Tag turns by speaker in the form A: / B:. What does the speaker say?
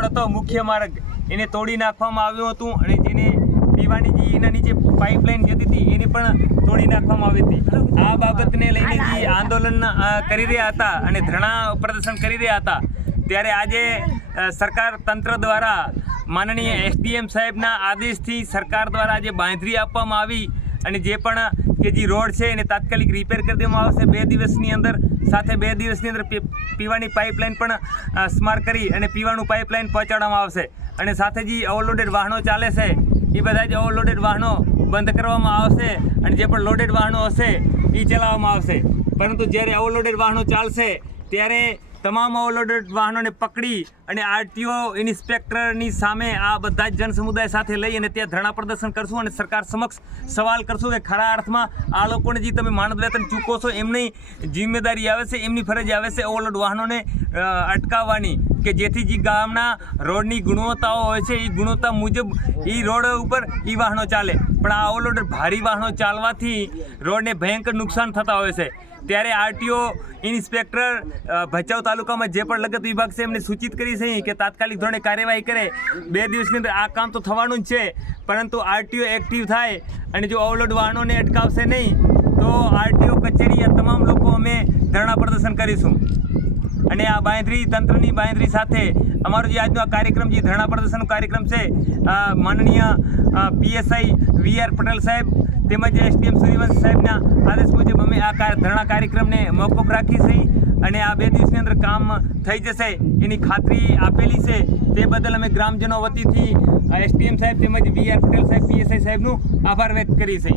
A: Road હતો. મુખ્ય માર્ગ એને તોડી નાખવામાં આવ્યું હતું અને જેને પીવાની જે એના નીચે પાઇપલાઇન જતી હતી, એને પણ તોડી નાખવામાં આવી હતી. આ બાબતને લઈને જે આંદોલન કરી રહ્યા હતા અને ધરણા પ્રદર્શન કરી રહ્યા હતા, ત્યારે આજે સરકાર તંત્ર દ્વારા માનનીય એસડીએમ સાહેબના આદેશથી સરકાર દ્વારા જે બાંધરી આપવામાં આવી અને જે પણ, કે જે રોડ છે એને તાત્કાલિક રિપેર કરી દેવામાં આવશે. બે દિવસની અંદર, સાથે બે દિવસની અંદર પીવાની પાઇપલાઇન પણ સ્માર કરી અને પીવાનું પાઇપલાઇન પહોંચાડવામાં આવશે. અને સાથે જે ઓવરલોડેડ વાહનો ચાલે છે, એ બધા જ ઓવરલોડેડ વાહનો બંધ કરવામાં આવશે અને જે પણ લોડેડ વાહનો હશે એ ચલાવવામાં આવશે. પરંતુ જ્યારે ઓવરલોડેડ વાહનો ચાલશે, ત્યારે તમામ ઓવરલોડેડ વાહનોને પકડી અને આરટીઓ, ઇન્સ્પેક્ટરની સામે આ બધા જ જનસમુદાય સાથે લઈ અને ત્યાં ધરણા પ્રદર્શન કરશું અને સરકાર સમક્ષ સવાલ કરશું કે ખરા અર્થમાં આ લોકોને જે તમે માનદ વેતન ચૂકો છો, એમની જિમ્મેદારી આવે છે, એમની ફરજ આવે છે ઓવરલોડ વાહનોને અટકાવવાની કે જેથી જે ગામના રોડની ગુણવત્તાઓ હોય છે, એ ગુણવત્તા મુજબ એ રોડ ઉપર એ વાહનો ચાલે. પણ આ ઓવરલોડ ભારી વાહનો ચાલવાથી રોડને ભયંકર નુકસાન થતા હોય છે. ત્યારે આરટીઓ ઇન્સ્પેક્ટર ભચાઉ તાલુકામાં જે પણ લગત વિભાગ છે એમને સૂચિત કરી છે કે તાત્કાલિક ધોરણે કાર્યવાહી કરે. બે દિવસની અંદર આ કામ તો થવાનું જ છે, પરંતુ આરટીઓ એક્ટિવ થાય અને જો ઓવરલોડ વાહનોને અટકાવશે નહીં, તો આરટીઓ કચેરી આ તમામ લોકો અમે ધરણા પ્રદર્શન કરીશું. અને આ બાંયધરી તંત્રની બાંયધરી સાથે અમારો જે આજનો આ કાર્યક્રમ, જે ધરણા પ્રદર્શનનો કાર્યક્રમ છે માનનીય પીએસઆઈ વી આર પટેલ સાહેબ તેમજ એસડીએમ સૂર્યવંશ સાહેબના આદેશ મુજબ અમે આ ધરણા કાર્યક્રમને મોકૂફ રાખી છે અને આ બે દિવસની અંદર કામ થઈ જશે, એની ખાતરી આપેલી છે. તે બદલ અમે ગ્રામજનો વતીથી એસડીએમ સાહેબ તેમજ વી આર પટેલ સાહેબ પીએસઆઈ સાહેબનું આભાર વ્યક્ત કરી છે